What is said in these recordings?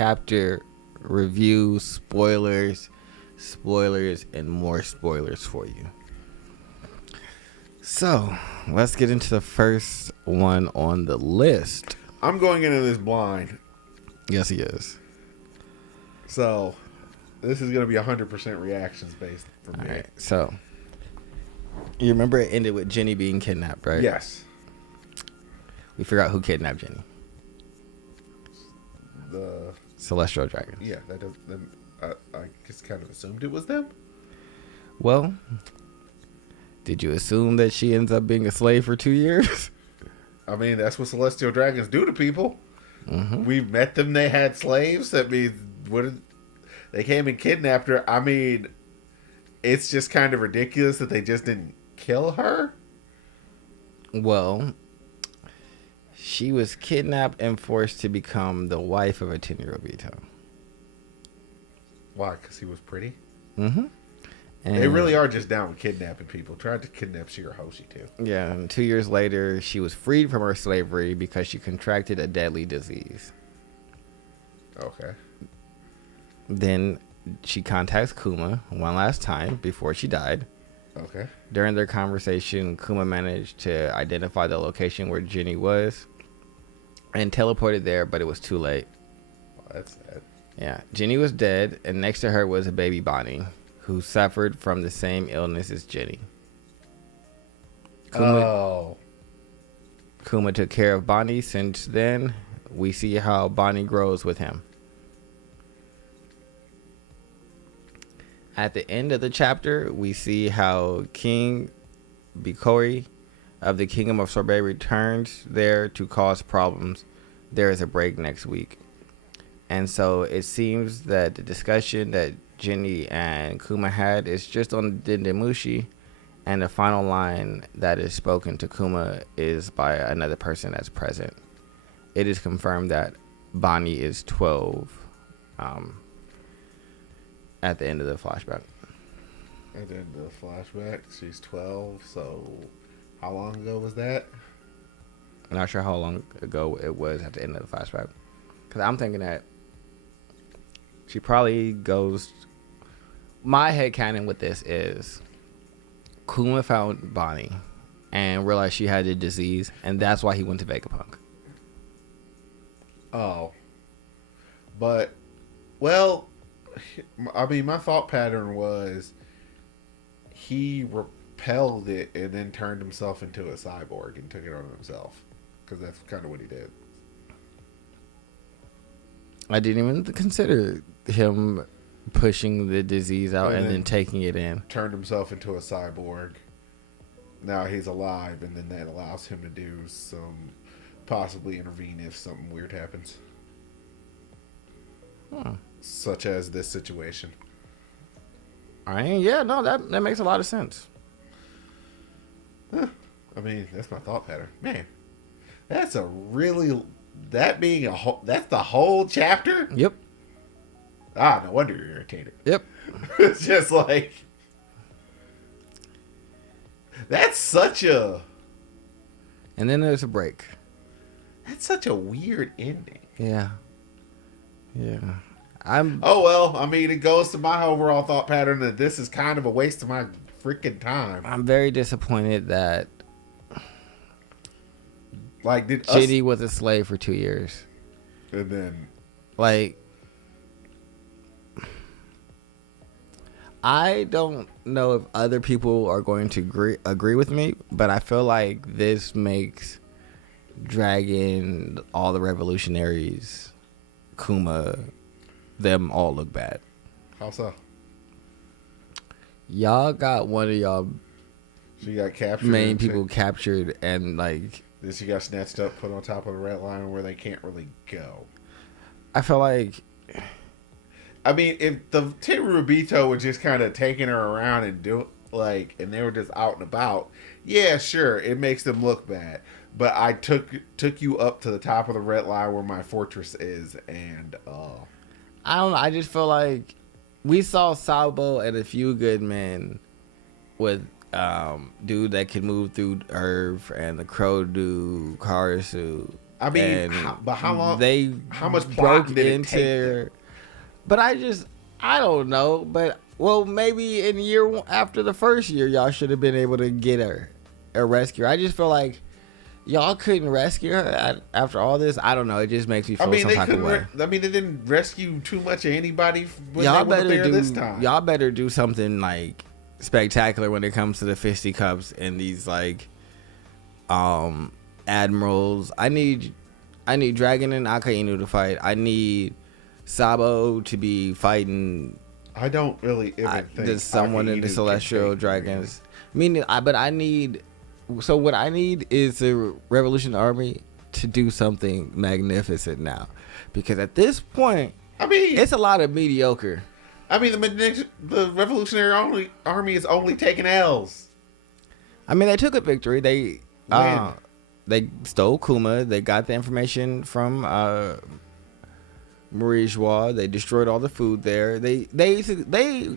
chapter review, spoilers, and more spoilers for you. So, let's get into the first one on the list. I'm going into this blind. Yes, he is. So, this is going to be 100% reactions based for me. All right, so you remember it ended with Jenny being kidnapped, right? Yes. We figured out who kidnapped Jenny. The Celestial Dragon. Yeah, that does, I just kind of assumed it was them. Well, did you assume that she ends up being a slave for 2 years? I mean, that's what celestial dragons do to people. Mm-hmm. We met them. They had slaves. That means they came and kidnapped her. I mean, it's just kind of ridiculous that they just didn't kill her. Well, she was kidnapped and forced to become the wife of a 10-year-old Vito. Why? Because he was pretty? Mm-hmm. And they really are just down with kidnapping people. Tried to kidnap Shirahoshi, too. Yeah, and 2 years later, she was freed from her slavery because she contracted a deadly disease. Okay. Then she contacts Kuma one last time before she died. Okay. During their conversation, Kuma managed to identify the location where Jenny was and teleported there, but it was too late. Well, that's sad. Yeah, Jenny was dead, and next to her was a baby Bonnie, who suffered from the same illness as Jenny. Kuma took care of Bonnie. Since then, we see how Bonnie grows with him. At the end of the chapter, we see how King Bikori of the Kingdom of Sorbet returns there to cause problems. There is a break next week. And so it seems that the discussion that Jenny and Kuma had is just on Dendemushi, and the final line that is spoken to Kuma is by another person that's present. It is confirmed that Bonnie is 12 at the end of the flashback. At the end of the flashback, she's 12, so how long ago was that? I'm not sure how long ago it was at the end of the flashback. Because I'm thinking that she probably goes... My headcanon with this is Kuma found Bonnie and realized she had the disease, and that's why he went to Vegapunk. Oh. But, well, I mean, my thought pattern was he repelled it and then turned himself into a cyborg and took it on himself. Because that's kind of what he did. I didn't even consider him pushing the disease out and then taking it in. Turned himself into a cyborg. Now he's alive, and then that allows him to do some... possibly intervene if something weird happens. Such as this situation. I mean, yeah, no, that makes a lot of sense. Huh. I mean, that's my thought pattern. Man, that's a really... That being a whole... That's the whole chapter? Yep. Ah, no wonder you're irritated. Yep. It's just like... That's such a... And then there's a break. That's such a weird ending. Yeah. Oh, well, I mean, it goes to my overall thought pattern that this is kind of a waste of my freaking time. I'm very disappointed that like Jenny was a slave for 2 years. And then... Like... I don't know if other people are going to agree with me, but I feel like this makes Dragon, all the revolutionaries, Kuma, them all look bad. How so? Y'all got one of y'all she got captured main people captured, and like... Then she got snatched up, put on top of the red line where they can't really go. I feel like... I mean, if the Tenryubito were just kind of taking her around and and they were just out and about, yeah, sure, it makes them look bad. But I took you up to the top of the red line where my fortress is, and I don't know. I just feel like we saw Sabo and a few good men with dude that can move through Earth and the Crow dude, Karasu, I mean, but how long? They how much plot did it take? But I don't know. But well, maybe in after the first year, y'all should have been able to get a rescue. I just feel like y'all couldn't rescue her after all this. I don't know. It just makes me feel some type of way. I mean, they didn't rescue too much of anybody when y'all they were there this time. Y'all better do something like spectacular when it comes to the fisticuffs and these like admirals. I need Dragon and Akainu to fight. I need Sabo to be fighting. I don't really even think there's someone in the Celestial Dragons. But I need. So what I need is the Revolution Army to do something magnificent now, because at this point, I mean, it's a lot of mediocre. I mean, the Revolutionary Army is only taking L's. I mean, they took a victory. They stole Kuma. They got the information from Marie-Joie. They destroyed all the food there. They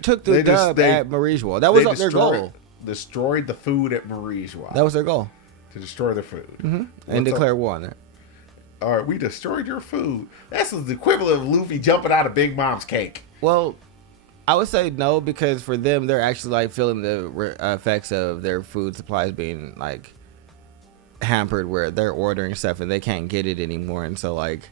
took the dub at Marie-Joie. That was their goal. Destroyed the food at Marie-Joie. That was their goal. To destroy their food. Mm-hmm. And declare war on it. All right, we destroyed your food. That's the equivalent of Luffy jumping out of Big Mom's cake. Well, I would say no, because for them, they're actually like feeling the effects of their food supplies being like hampered, where they're ordering stuff and they can't get it anymore, and so like,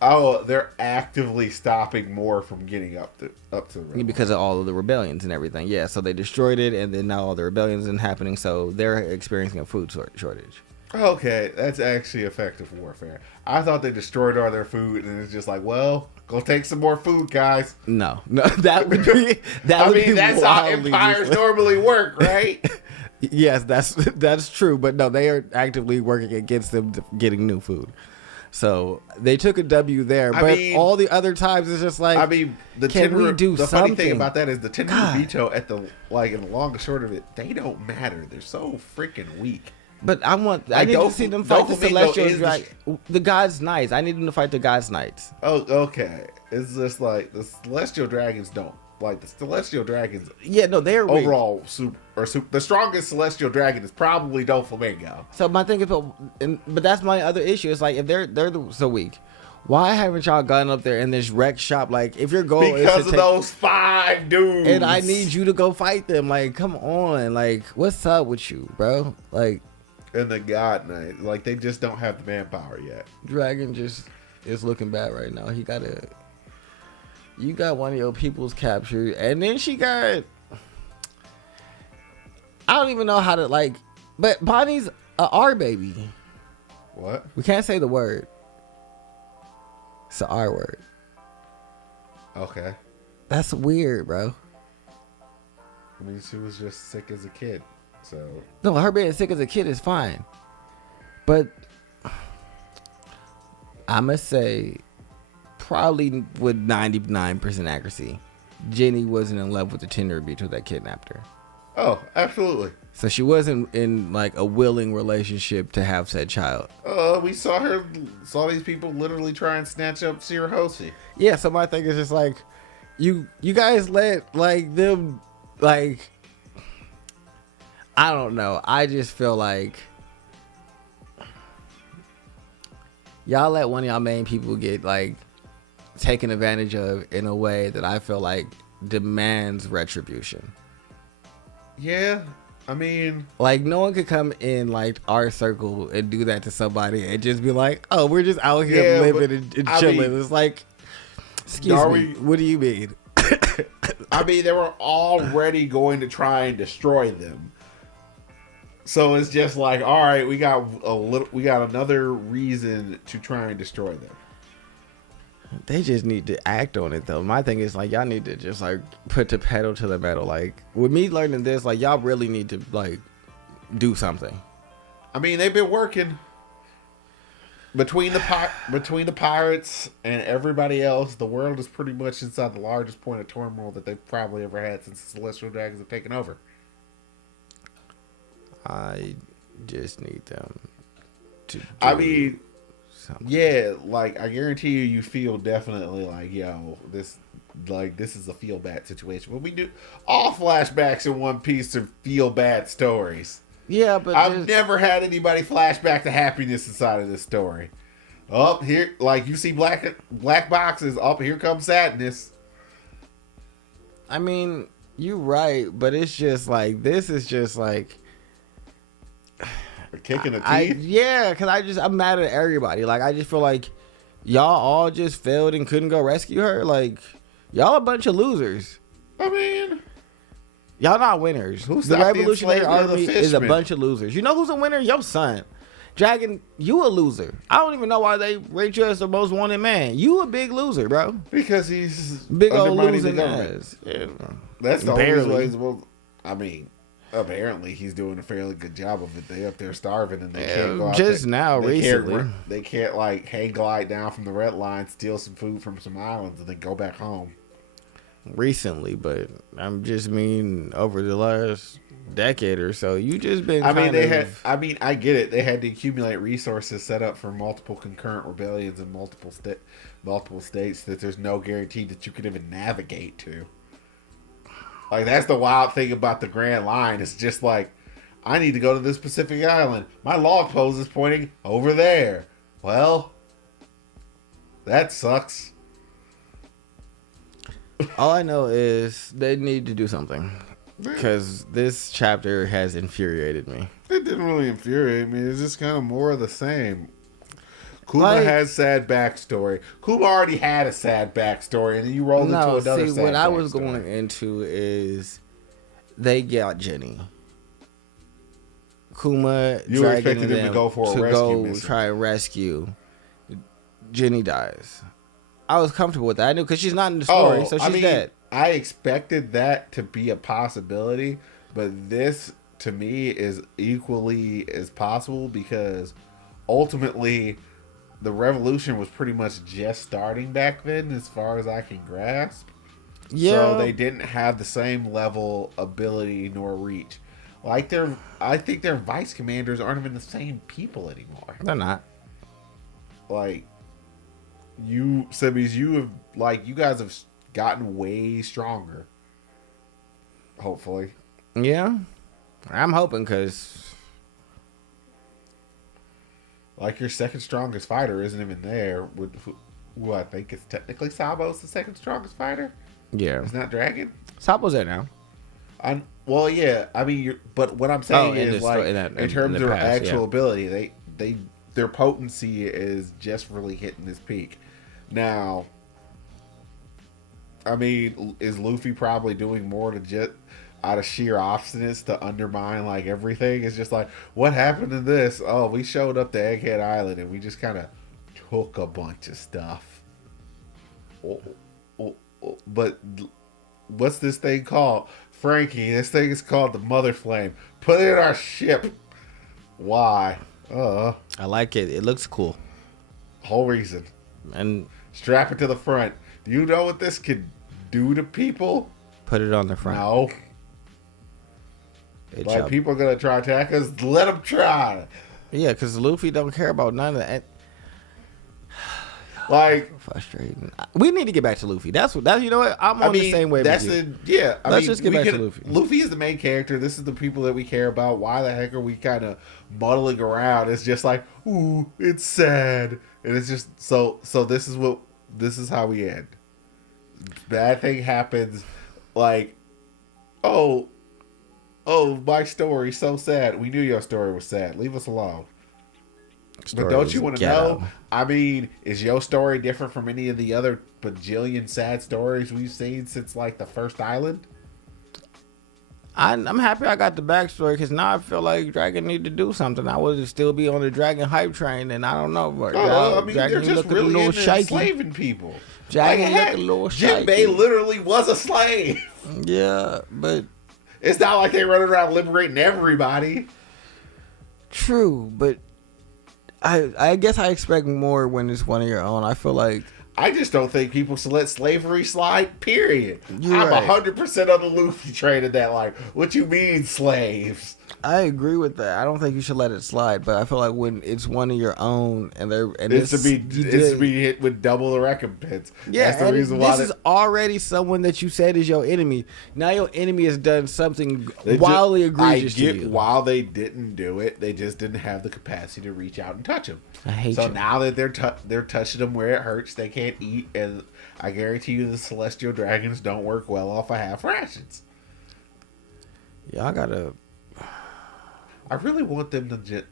oh, they're actively stopping more from getting up to the rebellion. Because of all of the rebellions and everything. Yeah, so they destroyed it, and then now all the rebellions are happening, so they're experiencing a food shortage. Okay, that's actually effective warfare. I thought they destroyed all their food, and it's just like, well, go take some more food, guys. No, that would be that's how empires normally work, right? Yes, that's true, but no, they are actively working against them getting new food. So they took a W there, but all the other times it's just like, I mean, the funny thing about that is the Tenryubito in the long and short of it, they don't matter. They're so freaking weak. But I need to see them fight the Celestial Dragons. The God's Knights. I need them to fight the God's Knights. Oh, okay. It's just like the Celestial Dragons don't. Like the Celestial Dragons. Yeah, no, they're overall the strongest Celestial Dragon is probably Doflamingo. So my thing is, but that's my other issue. It's like, if they're so weak, why haven't y'all gone up there in this wreck shop? Like, if your goal is because of those 5 dudes, and I need you to go fight them. Like, come on, like, what's up with you, bro? Like, and the God Knight, like, they just don't have the manpower yet. Dragon just is looking bad right now. You got one of your people's captured, and then she got. I don't even know how to like, but Bonnie's a R baby. What? We can't say the word. It's the R word. Okay. That's weird, bro. I mean, she was just sick as a kid, so. No, her being sick as a kid is fine, but I must say, probably with 99% accuracy, Jenny wasn't in love with the Tenryubito that kidnapped her. Oh, absolutely. So she wasn't in like a willing relationship to have said child. We saw these people literally try and snatch up Shirahoshi. Yeah, so my thing is just like, you guys let like them, like, I don't know. I just feel like y'all let one of y'all main people get like taken advantage of in a way that I feel like demands retribution. Yeah, I mean, like, no one could come in like our circle and do that to somebody and just be like, "Oh, we're just out here living and chilling." It's like, excuse me, what do you mean? I mean, they were already going to try and destroy them, so it's just like, all right, we got another reason to try and destroy them. They just need to act on it, though. My thing is, like, y'all need to just, like, put the pedal to the metal. Like, with me learning this, like, y'all really need to, like, do something. I mean, they've been working between the pirates and everybody else. The world is pretty much inside the largest point of turmoil that they've probably ever had since the Celestial Dragons have taken over. I just need them to something. Yeah, like, I guarantee you feel definitely like, yo, this is a feel bad situation. But we do all flashbacks in One Piece to feel bad stories. Yeah, but I've never had anybody flashback to happiness inside of this story. Up here, like you see black boxes. Up here comes sadness. I mean, you're right, but it's just like this is just like A kick in the teeth. Yeah, because I'm mad at everybody. Like I just feel like y'all all just failed and couldn't go rescue her. Like y'all a bunch of losers. I mean, y'all not winners. Who The stopped the Revolutionary enslavement of Army the is a fishmen? bunch of losers. You know who's a winner? Your son. Dragon, you a loser. I don't even know why they rate you as the most wanted man. You a big loser, bro. Because he's Big old undermining the losing government. ass. Yeah. That's the Barely. only way he's well. I mean, apparently he's doing a fairly good job of it. They up there starving and they can't go out Just there. now, They recently. they can't like hang glide down from the red line, steal some food from some islands, and then go back home. Recently, but I'm just mean over the last decade or so. You just been. I mean, kind they of, had. I mean, I get it. They had to accumulate resources set up for multiple concurrent rebellions in multiple states that there's no guarantee that you could even navigate to. Like that's the wild thing about the Grand Line. It's just like, I need to go to this Pacific island. My log post is pointing over there. Well, that sucks. All I know is they need to do something because this chapter has infuriated me. It didn't really infuriate me. It's just kind of more of the same. Kuma Like- has sad backstory. Kuma already had a sad backstory, and then you rolled into No, another see, sad what I was backstory. going into is they got Jenny. Kuma You were dragging expecting them to go for a rescue mission. try and rescue. Jenny dies. I was comfortable with that. I knew because she's not in the story, so she's dead. I expected that to be a possibility, but this to me is equally as possible because ultimately the revolution was pretty much just starting back then, as far as I can grasp. Yeah, So they didn't have the same level, ability, nor reach. Like I think their vice commanders aren't even the same people anymore. they're not. Like you, Sibbies, you guys have gotten way stronger. Hopefully, Yeah, I'm hoping because like your second strongest fighter isn't even there. With who I think is technically Sabo's the second strongest fighter. yeah, It's not Dragon. Sapo's there now. Well, yeah. I mean, but what I'm saying in is the like in terms the of their past, actual yeah. ability, their potency is just really hitting its peak. Now, I mean, is Luffy probably doing more to just out of sheer obstinance to undermine like everything? It's just like, what happened to this? Oh, we showed up to Egghead Island and we just kind of took a bunch of stuff. But what's this thing called? Frankie, this thing is called the Mother Flame. Put it in our ship. Why? I like it. It looks cool. Whole reason. And Strap it to the front. Do you know what this could do to people? put it on the front. No. It Like, jumped. people are going to try to attack us? Let them try. Yeah, because Luffy don't care about none of that. Like, Frustrating. We need to get back to Luffy. That's you know what? I'm on the same wave that's as you. Let's just get back to Luffy. Luffy is the main character. This is the people that we care about. Why the heck are we kind of muddling around? It's just like, ooh, it's sad, and it's just so. This is how we end. Bad thing happens, like, oh, my story's so sad. We knew your story was sad. Leave us alone. But don't you want to know? I mean, is your story different from any of the other bajillion sad stories we've seen since like the first island? I'm happy I got the backstory because now I feel like Dragon need to do something. I would still be on the Dragon hype train, and I don't know. But I mean, Dragon they're just looking really a little into shaky. enslaving people. Dragon heck, looking a little shaky. Jinbei literally was a slave. Yeah, but It's not like they run around liberating everybody. true. But I guess I expect more when it's one of your own. I feel like I just don't think people should let slavery slide. Period. You're I'm right. 100% on the Luffy train of that. Like, what you mean slaves? I agree with that. I don't think you should let it slide, but I feel like when it's one of your own It's to be hit with double the recompense. Yeah, That's the reason why. This is already someone that you said is your enemy. Now your enemy has done something They wildly I egregious to get you. while they didn't do it, they just didn't have the capacity to reach out and touch him. I hate So you. now that they're touching them where it hurts, they can't eat, and I guarantee you the celestial dragons don't work well off of half rations. Y'all gotta. I really want them to just.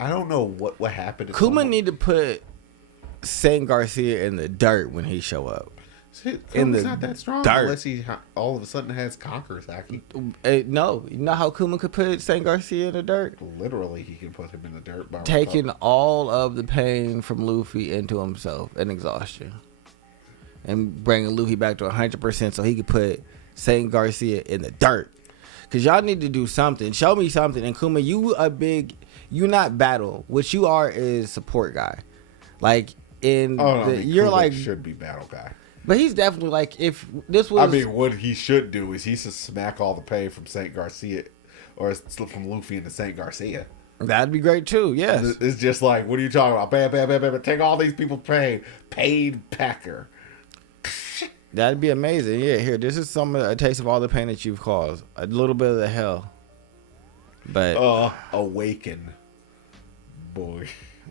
I don't know what happened. To Kuma someone. need to put Saint Garcia in the dirt when he show up. See, in Kuma's the not that strong dirt. unless he all of a sudden has Conqueror's Haki. No, you know how Kuma could put Saint Garcia in the dirt? Literally, he can put him in the dirt by Taking all of the pain from Luffy into himself and exhaustion, and bringing Luffy back to 100% so he could put Saint Garcia in the dirt. Cause y'all need to do something. Show me something. And Kuma, you not battle. What you are is support guy. Like you're like should be battle guy. But he's definitely like, if this was. I mean, what he should do is he should smack all the pay from Saint Garcia, or from Luffy into Saint Garcia. That'd be great too. Yes. It's just like, what are you talking about? Bam, bam, bam, bam. Take all these people paid Packer. That'd be amazing. Yeah, here, this is a taste of all the pain that you've caused. A little bit of the hell. But awaken, boy.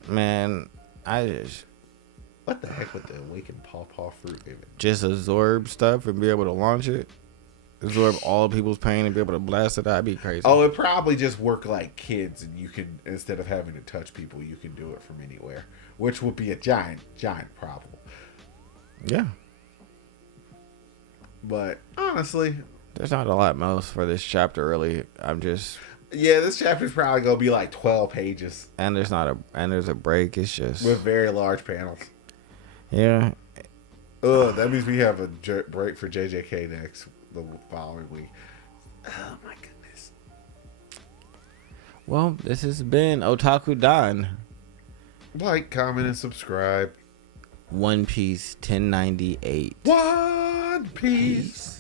Man, What the heck with the awaken pawpaw fruit? Just absorb stuff and be able to launch it. Absorb all people's pain and be able to blast it. That'd be crazy. Oh, it probably just work like kids, and you can, instead of having to touch people, you can do it from anywhere, which would be a giant problem. Yeah. But honestly, there's not a lot else for this chapter, really. this chapter's probably gonna be like 12 pages, and there's a break. It's just with very large panels. Yeah. That means we have a break for JJK the following week. Oh my goodness. Well, this has been Otaku Don. Like, comment, and subscribe. One Piece 1098. One Piece.